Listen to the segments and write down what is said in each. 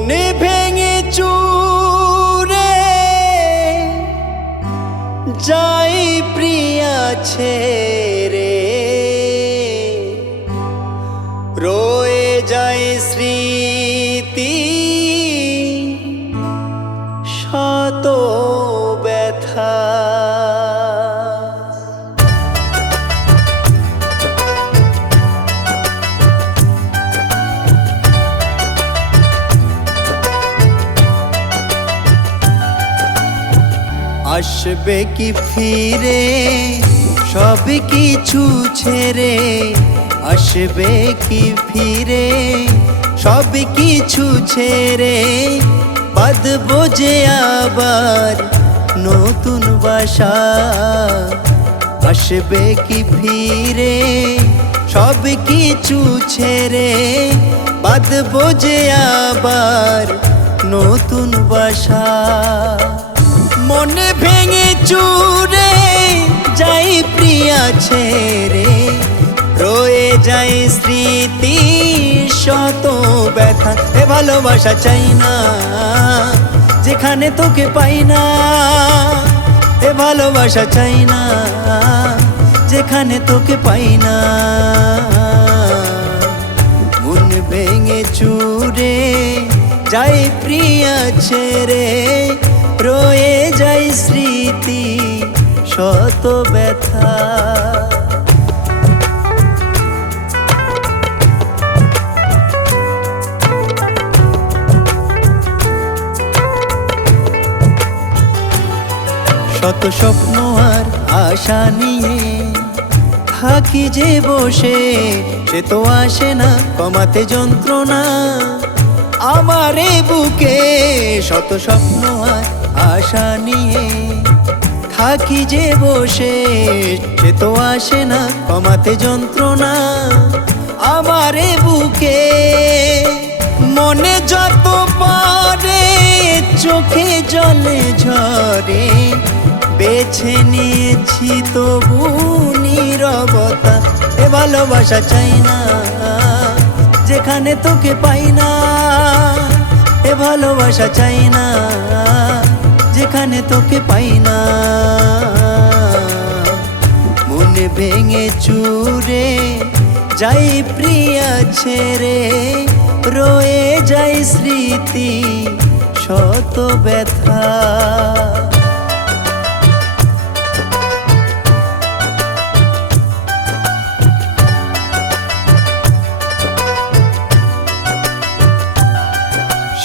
মনে ভেঙে চুরে যাই প্রিয়া রে রোয়ে যায় স্মৃতি শত আসবে কি ফিরে? সব কিছু ছেড়ে আসবে কি ফিরে? সব কিছু ছেড়ে বাঁধবো যে আবার নতুন বাসা। আসবে কি ফিরে? সব কিছু ছেড়ে বাঁধবো যে আবার নতুন বাসা। মনে ভেঙে চুরে যাই প্রিয়া ছেড়ে। রয়ে যায় স্মৃতি, শত ব্যথা, এ ভালোবাসা চাই না, যেখানে তোকে পাই না। এ ভালোবাসা চাই না, যেখানে তোকে পাই না। মন ভেঙে চুরে যাই প্রিয়া ছেড়ে রয়ে যাই স্মৃতি শত ব্যথা। শত স্বপ্ন আর আশা নিয়ে থাকি যে বসে, সে তো আসে না, কমাতে যন্ত্রণা। আমারে বুকে শত স্বপ্ন আর আশা নিয়ে থাকি যে বসে, সে তো আসে না, কমাতে যন্ত্রণা আমারে বুকে। মনে যত পারে, চোখে জলে ঝরে, বেছে নিয়েছি তবু নীরবতা, এ ভালোবাসা চাই না, যেখানে তোকে পাই না। এ ভালোবাসা চাই না, যেখানে তোকে পাই না। মনে ভেঙে চুরে যাই প্রিয়া ছেড়ে, রয়ে যাই স্মৃতি শত ব্যথা।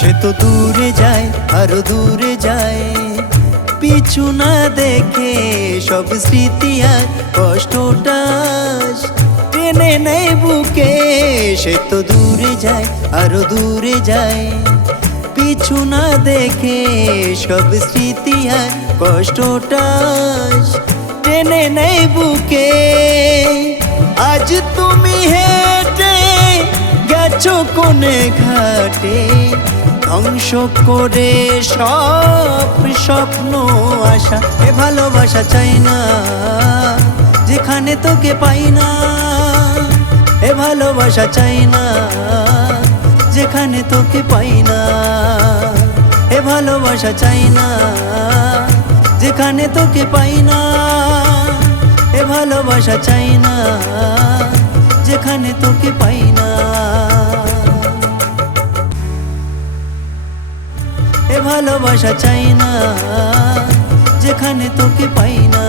সে তো দূরে যায়, আরও দূরে যায়। পিছু না দেখে সব স্মৃতি আর কষ্টটা টেনে নেয় বুকে। সে তো দূরে যায়, আরও দূরে যায়। পিছু না দেখে সব স্মৃতি আর কষ্টটা টেনে নেয় বুকে। আজ তুমি হেঁটে গেছো কোনে ঘাটে? ধ্বংস করে সব স্বপ্ন, আশা, এ ভালোবাসা চাই না। যেখানে তোকে পাই না, এ ভালোবাসা চাই না। যেখানে তোকে পাই না, এ ভালোবাসা চাই না। যেখানে তোকে পাই না, এ ভালোবাসা চাই না। যেখানে তোকে পাই না। ভালোবাসা চাই না যেখানে তোকে পাই না।